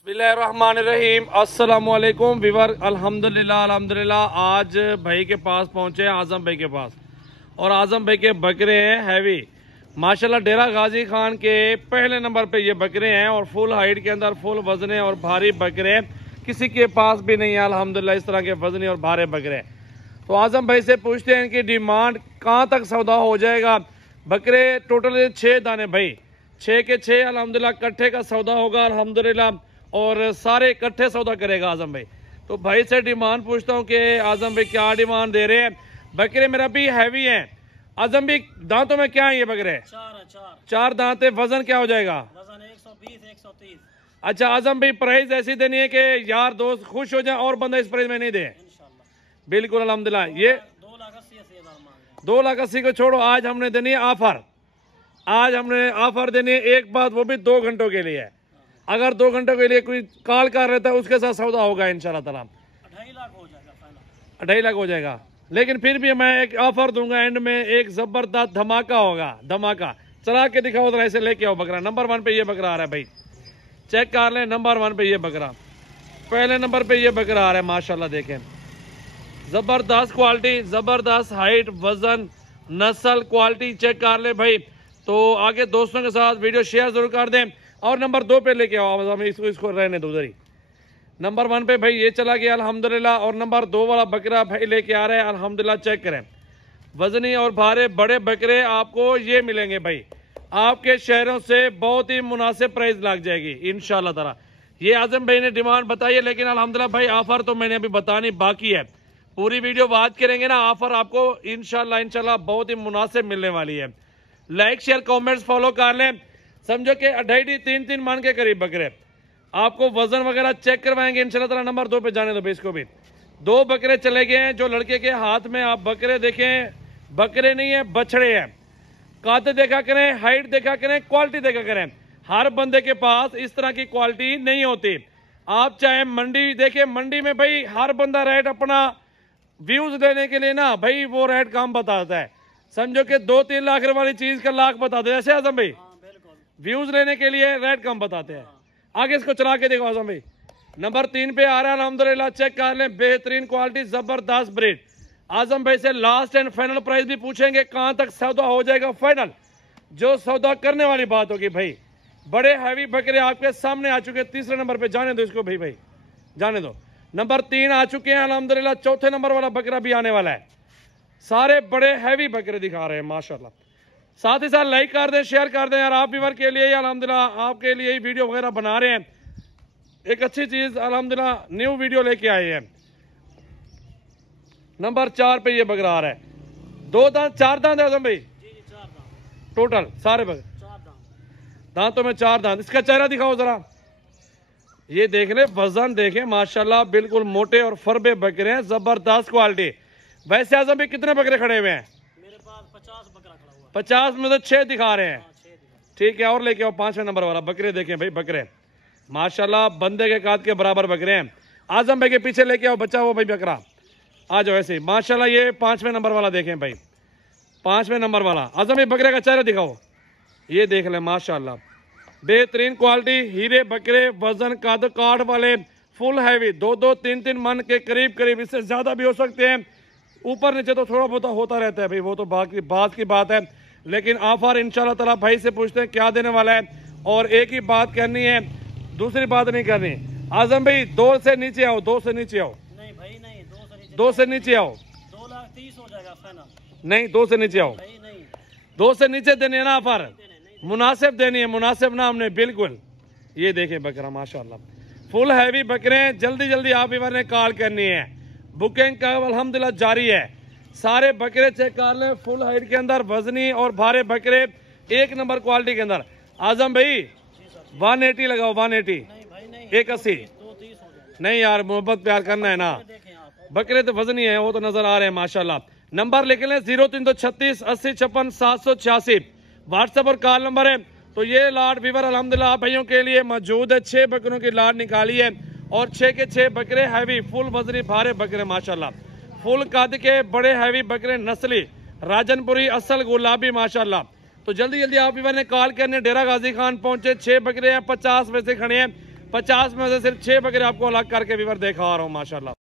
बिस्मिल्लाहिर्रहमानिर्रहीम। अस्सलामुअलैकुम विवर। अल्हम्दुलिल्लाह आज भाई के पास पहुंचे हैं, आजम भाई के पास, और आजम भाई के बकरे हैं हैवी माशाल्लाह। डेरा गाजी खान के पहले नंबर पे ये बकरे हैं और फुल हाइट के अंदर फुल वजने और भारी बकरे किसी के पास भी नहीं है अल्हम्दुलिल्लाह इस तरह के वजनी और भारे बकरे। तो आजम भाई से पूछते हैं इनकी डिमांड कहाँ तक सौदा हो जाएगा। बकरे टोटल 6 दाने भाई, 6 के 6 अल्हम्दुलिल्लाह कट्ठे का सौदा होगा अल्हम्दुलिल्लाह, और सारे इकट्ठे सौदा करेगा आजम भाई। तो भाई से डिमांड पूछता हूँ कि आजम भाई क्या डिमांड दे रहे हैं। बकरे मेरा भी हैवी हैं आजम भाई, दांतों में क्या है ये बकरे? चार दांत है। वजन क्या हो जाएगा? वजन 120-130। अच्छा आजम भाई, प्राइस ऐसी देनी है कि यार दोस्त खुश हो जाए और बंदा इस प्राइस में नहीं दे। बिल्कुल अल्हम्दुलिल्लाह। ये 2,80,000 को छोड़ो, आज हमने देनी है ऑफर। आज हमने ऑफर देनी है एक बात, वो भी 2 घंटों के लिए। अगर 2 घंटों के लिए कोई कॉल कर रहता है उसके साथ सौदा होगा इंशाल्लाह ताला। 2.5 लाख हो जाएगा फाइनल। 2.5 लाख हो जाएगा। लेकिन फिर भी मैं एक ऑफर दूंगा, एंड में एक जबरदस्त धमाका होगा। धमाका चला के दिखाओ जरा, ऐसे लेके आओ बकरा। नंबर 1 पे ये बकरा आ रहा है भाई, चेक कर लें। नंबर 1 पे ये बकरा, पहले नंबर पे ये बकरा आ रहा है माशाल्लाह। देखें जबरदस्त क्वालिटी, जबरदस्त हाइट, वजन, नस्ल, क्वालिटी चेक कर ले भाई। तो आगे दोस्तों के साथ वीडियो शेयर जरूर कर दें। और नंबर 2 पे लेके आओ, हमें इसको रहने दो उधर ही। नंबर 1 पे भाई ये चला गया अल्हम्दुलिल्लाह, और नंबर 2 वाला बकरा भाई लेके आ रहे हैं अल्हम्दुलिल्लाह। चेक करें वजनी और भारे बड़े बकरे आपको ये मिलेंगे भाई, आपके शहरों से बहुत ही मुनासिब प्राइस लग जाएगी इंशाल्लाह ताला। ये आजम भाई ने डिमांड बताई है, लेकिन अल्हम्दुलिल्लाह भाई ऑफर तो मैंने अभी बतानी बाकी है। पूरी वीडियो बात करेंगे ना, ऑफर आपको इंशाल्लाह बहुत ही मुनासिब मिलने वाली है। लाइक शेयर कॉमेंट्स फॉलो कर लें। समझो कि 2.5-3 मन के करीब बकरे, आपको वजन वगैरह चेक करवाएंगे इंशाल्लाह ताला। नंबर 2 पे जाने दो भाई इसको भी। 2 बकरे चले गए हैं जो लड़के के हाथ में आप बकरे देखें, बकरे नहीं है बछड़े हैं। काते देखा करें, हाइट देखा करें, क्वालिटी देखा करें। हर बंदे के पास इस तरह की क्वालिटी नहीं होती। आप चाहे मंडी देखें, मंडी में भाई हर बंदा रेट अपना व्यूज देने के लिए ना भाई वो रेट कम बताता है। समझो कि 2-3 लाख वाली चीज का लाख बताते हैं ऐसे आजम भाई, व्यूज लेने के लिए रेट कम बताते हैं। आगे इसको चला के देखो आजम भाई। नंबर 3 पे आ रहा है अल्हम्दुलिल्लाह, चेक कर लें। बेहतरीन क्वालिटी, जबरदस्त ब्रीड। आजम भाई से लास्ट एंड फाइनल प्राइस भी पूछेंगे कहां तक सौदा हो जाएगा फाइनल, जो सौदा करने वाली बात होगी भाई। बड़े हैवी बकरे आपके सामने आ चुके। तीसरे नंबर पे जाने दो इसको भाई जाने दो। नंबर 3 आ चुके हैं अल्हम्दुलिल्लाह। चौथे नंबर वाला बकरा भी आने वाला है। सारे बड़े हैवी बकरे दिखा रहे हैं माशाल्लाह। साथ ही साथ लाइक कर दें, शेयर कर दें यार, आप व्यूअर के लिए अल्हम्दुलिल्लाह आपके लिए ही वीडियो वगैरह बना रहे हैं। एक अच्छी चीज अल्हम्दुलिल्लाह न्यू वीडियो लेके आए हैं। नंबर 4 पे ये बकरा आ रहा है। 2 दांत 4 दांत है आजम भाई टोटल सारे बकरे, दांतों में 4 दांत। इसका चेहरा दिखाओ जरा, ये देख ले, वजन देखें माशाल्लाह, बिल्कुल मोटे और फरबे बकरे हैं, जबरदस्त क्वालिटी। वैसे आजम भाई कितने बकरे खड़े हुए हैं? मेरे पास 50 बकरा खड़ा हुआ है। 50 में तो 6 दिखा रहे हैं। 6 दिखा। ठीक है, और लेके आओ 5वें नंबर वाला। बकरे देखें भाई, बकरे माशाल्लाह बंदे के काद के बराबर बकरे हैं। आजम भाई के पीछे लेके आओ बच्चा वो भाई बकरा, आ जाओ ऐसे ही माशाल्लाह। ये 5वें नंबर वाला देखें भाई, 5वें नंबर वाला। आजम भाई बकरे का चेहरा दिखाओ, ये देख ले माशाल्लाह, बेहतरीन क्वालिटी, हीरे बकरे, वजन काद काठ वाले, फुल हैवी, 2-3 मन के करीब, इससे ज्यादा भी हो सकते हैं। ऊपर नीचे तो थोड़ा बहुत होता रहता है भाई, वो तो बात की बात है। लेकिन ऑफर इंशाल्लाह ताला भाई से पूछते हैं क्या देने वाला है, और एक ही बात करनी है, दूसरी बात नहीं करनी। आजम भाई 2 से नीचे आओ, 2 से नीचे आओ। नहीं भाई नहीं, 2 से नीचे आओ। 2,30,000 हो जाएगा फाइनल। नहीं 2 से नीचे आओ। भाई नहीं, 2 से नीचे देनी है ना ऑफर, मुनासिब देनी है, मुनासिब ना हमने बिल्कुल। ये देखे बकरा माशाल्लाह, फुल हैवी बकरे हैं। जल्दी आप इधर ने कॉल करनी है, बुकिंग का अल्हम्दुलिल्लाह जारी है। सारे बकरे चेक कर लें, फुल हाइट के अंदर, वजनी और भारे बकरे, 1 नंबर क्वालिटी के अंदर। आजम भाई 180 लगाओ, 180। नहीं भाई नहीं, 180 2,30 हो जाएगा। नहीं यार, मोहब्बत प्यार करना है ना। देखें आप, बकरे तो वजनी है, वो तो नजर आ रहे हैं माशाल्लाह। नंबर लिख लें 0336 80 56 786 व्हाट्सएप और कॉल नंबर है। तो ये लाट वीवर अल्हम्दुलिल्लाह भाइयों के लिए मौजूद है। 6 बकरों की लाट निकाली है, और 6 के 6 बकरे हैवी, फुल वजनी भारे बकरे माशाल्लाह। फुल कद के बड़े हैवी बकरे, नस्ली राजनपुरी असल गुलाबी माशाल्लाह। तो जल्दी आप इवन ने कॉल करने। डेरा गाजी खान पहुंचे, 6 बकरे हैं, 50 में से खड़े हैं। 50 में से सिर्फ 6 बकरे आपको अलग करके व्यूअर देखा आ रहा हूँ माशाल्लाह।